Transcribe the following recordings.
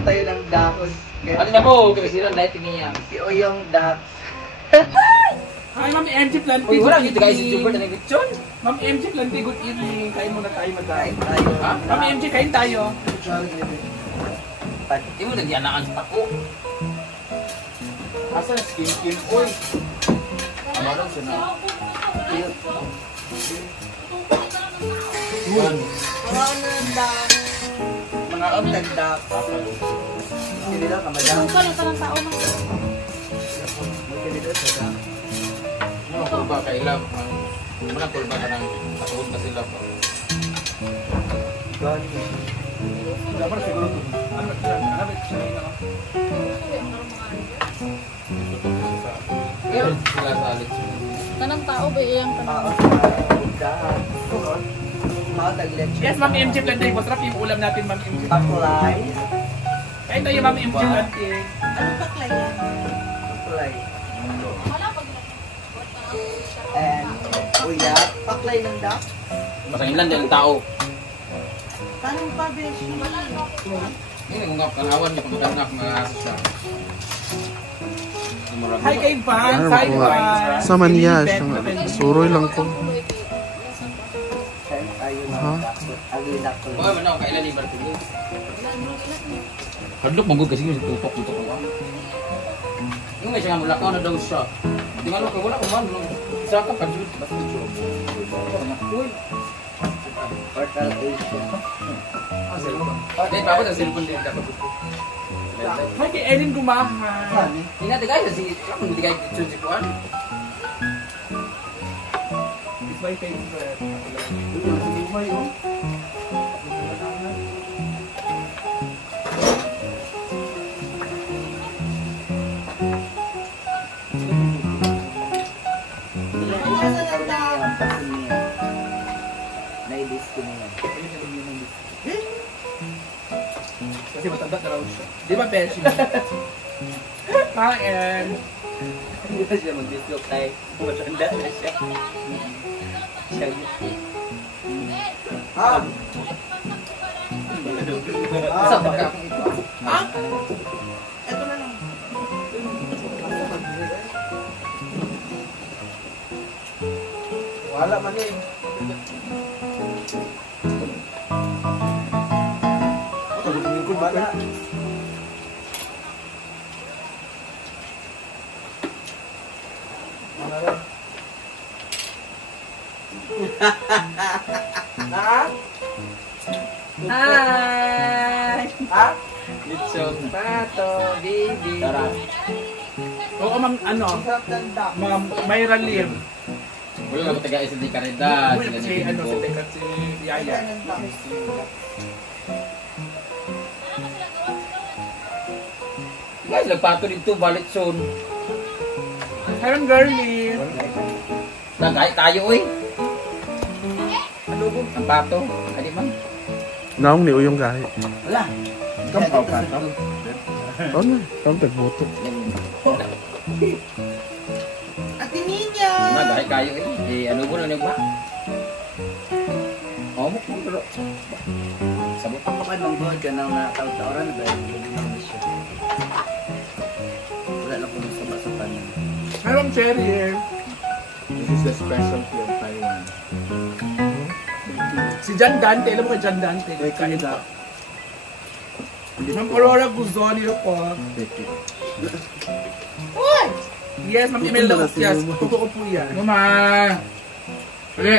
Pagkain tayo ng dahon. Ano na po? Kasi lang dahil niya. Yung ducks. Hi, Ma'am MJ Planty. Uy, wala dito guys, YouTuber na nag-lechon. Ma'am MJ Planty, good evening. Kain muna tayo, Kain madam. tayo. Ha? Ma'am MJ, kain tayo. Hindi mo nag-ianaan sa tako. Asa na skin? Uy. Amalan siya na. Mga ducks. Sili lang ka, madam. Bukan lang parang tao na. Sili lang sa Ano kulba ka ilam? Ano kulba ka nang takot na sila po? Gani. Dapat siguro ito. Ano ba siya na? Meron sila sa alit. Kanang tao ba iyang kanang? Yes, Ma'am MJ Planty. Masarap yung ulam natin, Ma'am MJ. Pakulay. Kain tayo, Ma'am MJ Planty. Ano paklay yan? Pakulay. And uyap. Paklay ng duck. Masangin lang din ang tao. Parang pabeshi. Ini kung kanawan niya pagkakanak mga aso siya. Hi kay Vance. Hi Vance. Sama niya, suroy lang ko. Kain tayo ng Ha? duck. Agi duck. Bakit man ako kailan ni Bartolo? Kadlok magod kasi yung tutok-tutok ko. Yung may siya nga mulakaw na daw siya. Di nga ko wala ko man. Isa ka pa jud basta jud. Uy. Portal Asia. Dahil pa ako sa cellphone din dapat. Hi kay Erin Gumaha. Ina de guys si kamu di guys jud si kuan. It's my favorite. Naibis ko na yan. Kasi matanda na raw siya. Di ba, Beshi? Kain. Hindi pa siya mag-discope tayo. Matanda na siya. Ah! Sa baka akong ito. Ha? Ito na lang. Wala man eh. Wala. Ha? Hi! Ha? Lechon. Pato, baby. Tara. Oo, ma'am, ano? Sarap ng duck. Ma'am, Mayra Lim. Wala ko taga isa di Caridad. Uy, si, ano, si Teka, si Yaya. Guys, nagpato dito balik soon. Hiram girlie. Nagay tayo oy. Ano po? Ang pato. Adi man. Naong ni Uyong gahi. Wala. Kamu pa ito. Oh na, kang tagboto. Ate Ninya! Nagay kayo eh. Eh ano ko lang ba? Oh, mo ko pero. Sabot Ang makalanggod ka ng nakakautawan na dahil wala lang kung sa masapan. Hiram cherry. This is the specialty of Taiwan. Si John Dante. Alam mo ka John Dante? Kain ba? Ma'am Aurora Guzoni po. Uy! Yes, Ma'am Imelda Yes, totoo po yan. Mama. Uli.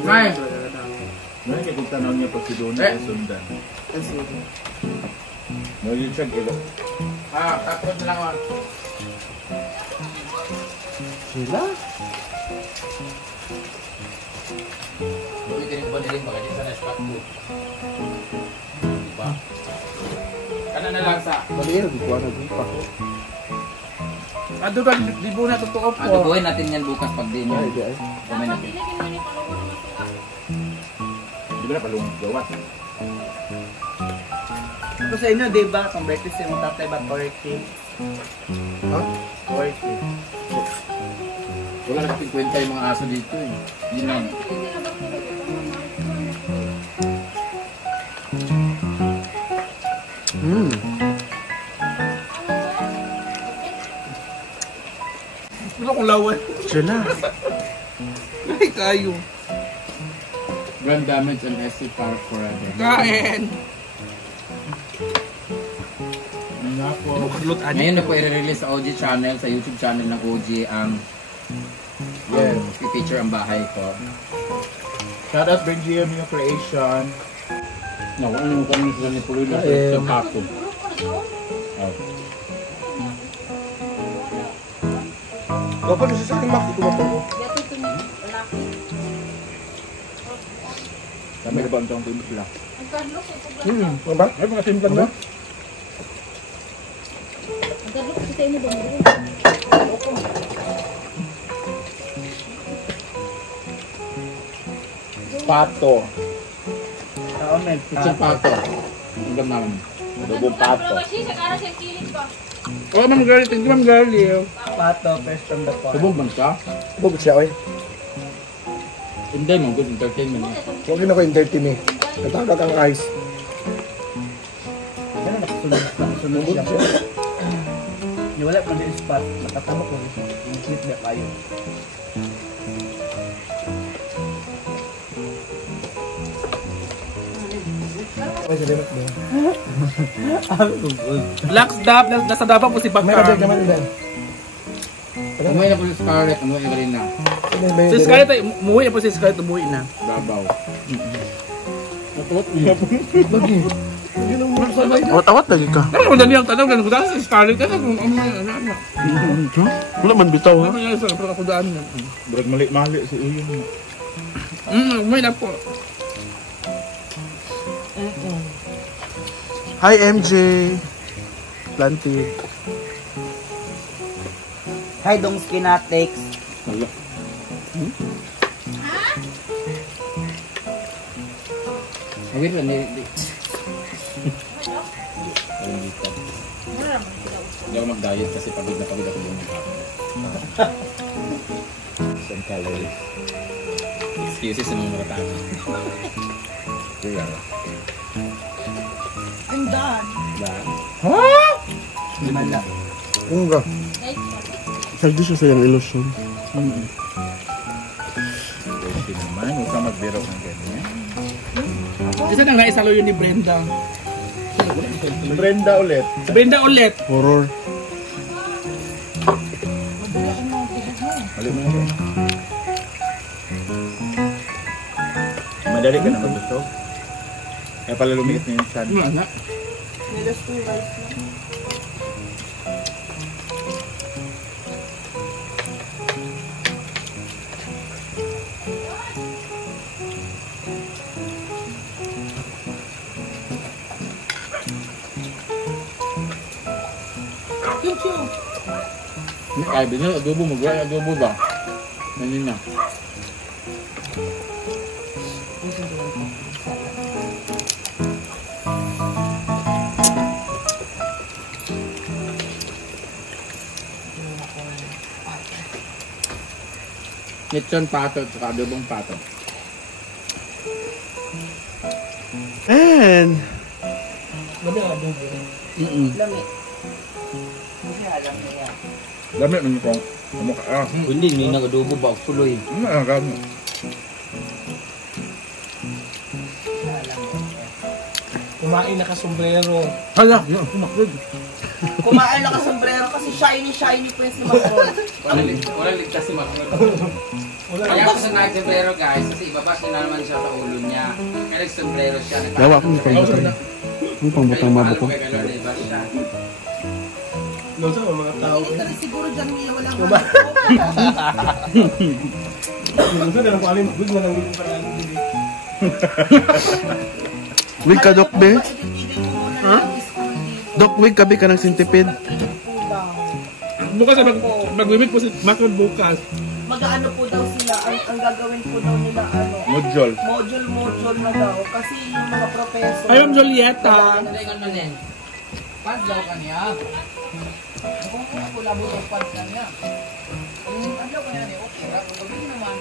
May. Ngayon kung tanaw niya pag si Dona Eh. ay sundan. No, yun siya ilo. Ah, tapos na lang ako. Sila? Uy, tinigban din baka dito sa spot ko. Diba? Kana na lang sa. Baliw, di ko na pa ko. Adugan, di po na totoo po. Adubuhin natin yan bukas pag din. Ay, di ay. Kumain natin. Di ba na palung gawas? Ito sa inyo, di ba? Kung betis yung tatay ba, turkey? Ha? Turkey. Wala na 50 yung mga aso dito eh. Yun lang. Hmm. kung lawan. Sila. Ay, kayo. Brand damage and SC Park forever. Kain. Ngayon na po i-release sa OG channel, sa YouTube channel ng OG ang i-feature ang bahay ko. Shout out Benji Amino Creation. No, ano mo kami sila ni Pulido sa Paco. Kapag nasa sa akin, Mac, di ko mapuro. Kami na ba ang tawang tumis lang? Ano ba? Ay, mga simplan ba? Pato. Kitchen Paco. Ang gam namin. Adobong pato. Oh, Ma'am Girlie. Thank you, Ma'am Girlie. Pato, fresh from the farm. Subog man ka? Bugod siya, oy. Hindi mo, good entertainment. Huwag yun ako yung dirty me. Natagak ang ice. Ano nakasunod siya? Wala pa din spot. Nakatama ko rin. Yung sweet na kayo. Ay, sa limit mo. Laxdap. Nasa dapa po si May Bakar. kabig naman din. Umuwi na po si Scarlett, umuwi ka rin na. Si Scarlett ay umuwi na po si Scarlett. Umuwi na. Babaw. Awat-awat lagi ka. Ano kung dali ang tanong, ganun ko dahil si Scarlett. Ano kung ano. Wala man bitaw, ha? Ano yung sa pagkakudaan niya. Burag mali-mali si Uyong. Umuwi na po. Hi, MJ. Planted. Hi, Dong Skinatics. Wala. Wait lang, hindi ako mag-diet kasi pagod na pagod ako buong hapon. Some calories. Excuses sa mga tao. Kaya. I'm done. Mala. Unga. Sagdi siya sa yung illusion. Pwede naman. Huwag ka magbiro ng ganyan. Isa na nga isalo yun ni Brenda. Brenda ulit. Brenda ulit. Horror. Alam mo yun. Madali ka na magbusog. Kaya pala lumiit na yung chan. Wala na. Nilas ko yung rice lang. Ay, bisa adobo mo. Gaya adobo ba? Nanin na. Lechon pato at adobong pato. And Lami. Kasi alam niya. Dami naman yung kumukha. Ah, Hindi, hindi nag-adobo ba? Puloy. ano ang gano'n? Kumain na ka-sombrero. Hala, yun, kumakod. Kumain na ka-sombrero kasi shiny po yung si Macron. Walang ligtas si Macron. Kaya ako sa nag-sombrero guys, kasi ibabas niya na naman siya sa ulo niya. Kaya nag-sombrero siya. Yawa akong pang-butang. Ang pang-butang mabukong. Hindi ka rin siguro dyan niya walang Wig ka, Dok, be? Dok, wig ka, be ka ng sintipid. Bukas mag-wimit po si Macron bukas. Mag-ano po daw sila, ang gagawin po daw nila Module. module na daw. Kasi yung mga professor. Ay, Ma'am Julieta. Nalaingan man yan. Pad daw kanya. Kung kulabot ang pad kanya. Adlaw ko na okay ra. Pagpili naman.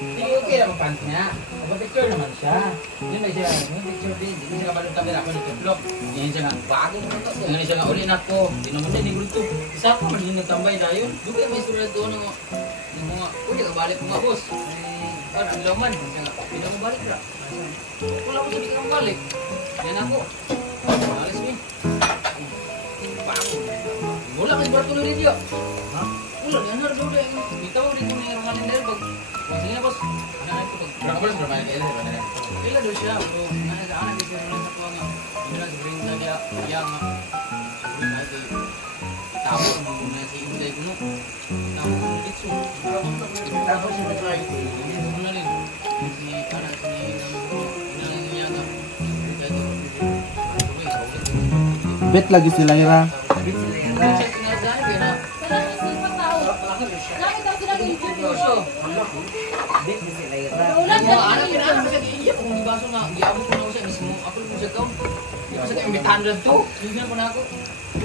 Sige, okay naman pants niya. Pag-picture naman siya. Yun na siya. Yung picture din. Hindi siya kabalong tabi ako ng vlog. Yan siya nga. Bago mo ito. Yan siya nga. Uli na ko. Hindi naman din. Hindi ko isa pa man yung nagtambay na yun. Doon may istorya doon ng mga. Uli ka balik mga boss. Ano, ang laman. Siya nga. Hindi mo balik ra. Wala ko sabi ka balik. Yan ako. Alis mo. Bago. Wala ka si Bartolo Lidio. Ha? Wala. Yan na. Bitaw rin ko na yung Roman Linder. Sige na, boss. Berapa bulan bermain kayak ini? Bila dulu siya, bro. Anak bisa mulai satu orang. Bila sering saja yang sering lagi tahu mengenai si ibu dari gunung. Tahu itu. Tahu sih betul itu. Ini sebenarnya si anak sini yang Bet lagi si Laira.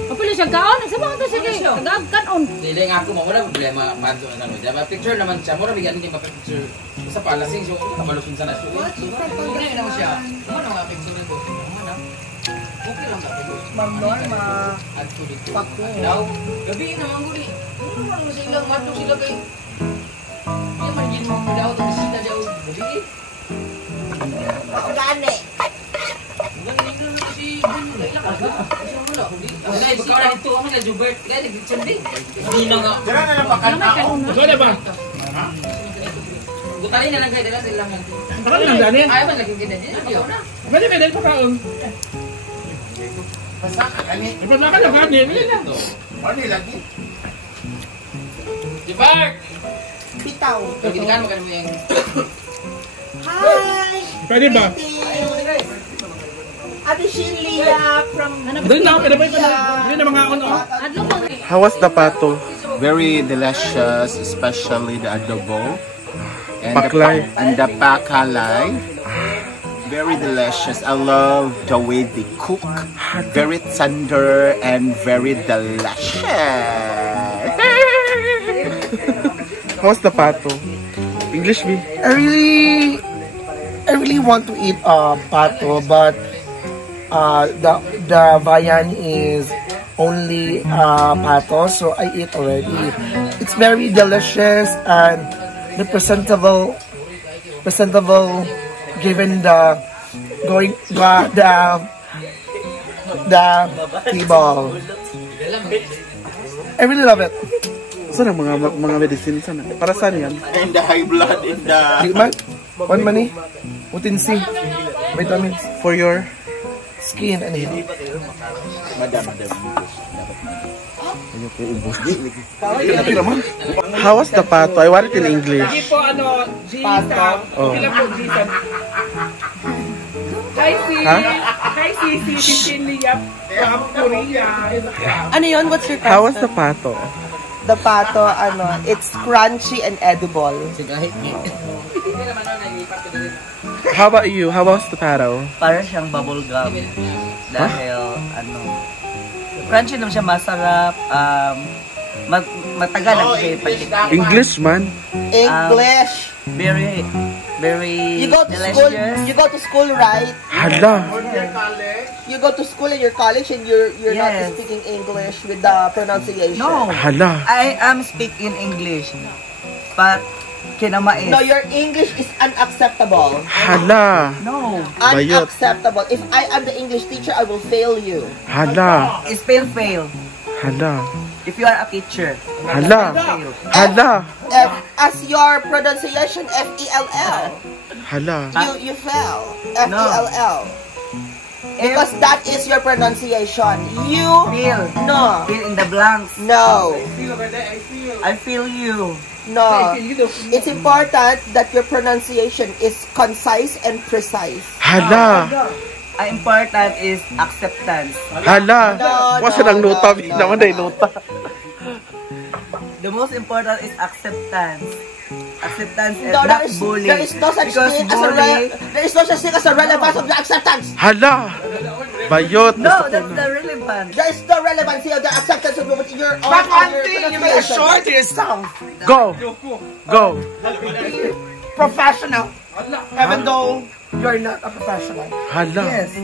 Apa lu siya kaon? Sa mga to sige. Tagagkaon. Dili nga ako mawala problema panto na naman. Diba picture naman siya. Mura bigyan niya pa picture. Sa palasing so kabalukin sa naso. Siguro na siya. Mo na mga picture ko. Okay lang ba? Magnorma. Adto dito. Daw gabi naman guri. Ano sila madto sila kay. Kaya man gid mo daw to bisita daw gabi. Gani. Ay, baka na ito kami na Jubert. Kaya nag-picture din. Hindi na nga. Dira na lang pakanta ako. Ano ba? Butarin na lang kayo. Dala sila lang. Bakit lang dani? Ayaw man laging kita din. Ayaw na. Pwede may dahil pa kaon. Basta ka kani. Ipaglakan lang kami. Bili na. Ano lagi? Jubert! Bitaw. Pagkitikan mo kanimo yung... Hi! Pwede ba? Ate Shinlia from... Dali na ako. Pwede ba? Hindi na mga on. Adlo ko. How was the pato? Very delicious, especially the adobo. And Paklay. The pakalay. Very delicious. I love the way they cook. Very tender and very delicious. How's the pato? English me? I really want to eat pato, but the viand is only pato, so I eat already. It's very delicious and the presentable given the table. I really love it. Saan ang mga medicine sana? Para saan yan? And the high blood in the... One money, vitamin C, vitamins For your... skin and hair. Madam. How was the pato? I want it in English. Sige po ano, G-Sam. Oh. Ilan po G-Sam? Hi, Ha? Hi, si Shinlia. From Korea. Ano yun? What's your How was the pato? The pato, it's crunchy and edible. How about you? How was the pato? Para siyang bubble gum. Dahil, crunchy naman siya, masarap. Matagal lang siya ipagkita. English man? English. Very You go to school. delicious. You go to school, right? Hala. You go to school in your college and you're not Yes. speaking English with the pronunciation. No, Hala. I am speaking English. But, kinamais. No, your English is unacceptable. Hala. No. Bayot. Unacceptable. If I am the English teacher, I will fail you. Hala. Spell fail. Hala. If you are a teacher. Hala. Fail. Hala. As your pronunciation, F-E-L-L. Hala. You fail. F-E-L-L. Because that is your pronunciation. You Feel. no. Fill in the blanks. No. I feel you. No. It's important that your pronunciation is concise and precise. Hala. Important is acceptance. Hala. No, Wasa no, ng no, nota. no. Naman na yung nota. The most important is acceptance. Acceptance and not bullying. There is no such thing as a relevance of the acceptance. Hala! Bayot! No, that's the relevance. There is no relevancy of the acceptance of your own. But auntie, you better show it to yourself. Go! Go! Professional. Even though you're not a professional. Hala! Yes.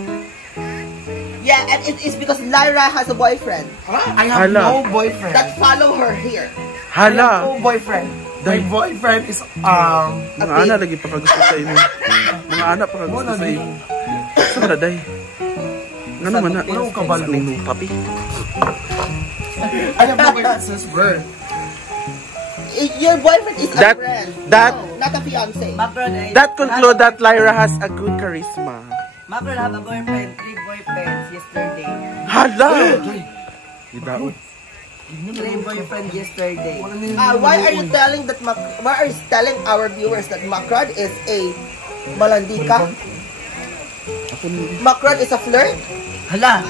Yeah, and it is because Lyra has a boyfriend I have no boyfriend. that follow her here. I have Hala! no boyfriend. My boyfriend is Mga ana lagi pa kagusto sa imo. Mga ana pa kagusto sa imo. Saan day? Ngano man na? Ano ka balo? Papi. I have no boyfriend since birth. Your boyfriend is a friend. That No, not a fiance. that conclude that Lyra has a good charisma. Macron have a boyfriend, 3 boyfriends yesterday. Hala! Gidaot. 3 boyfriends yesterday. Why are you telling that? Why are you telling our viewers that Macron is a malandika? Macron is a flirt? Hala,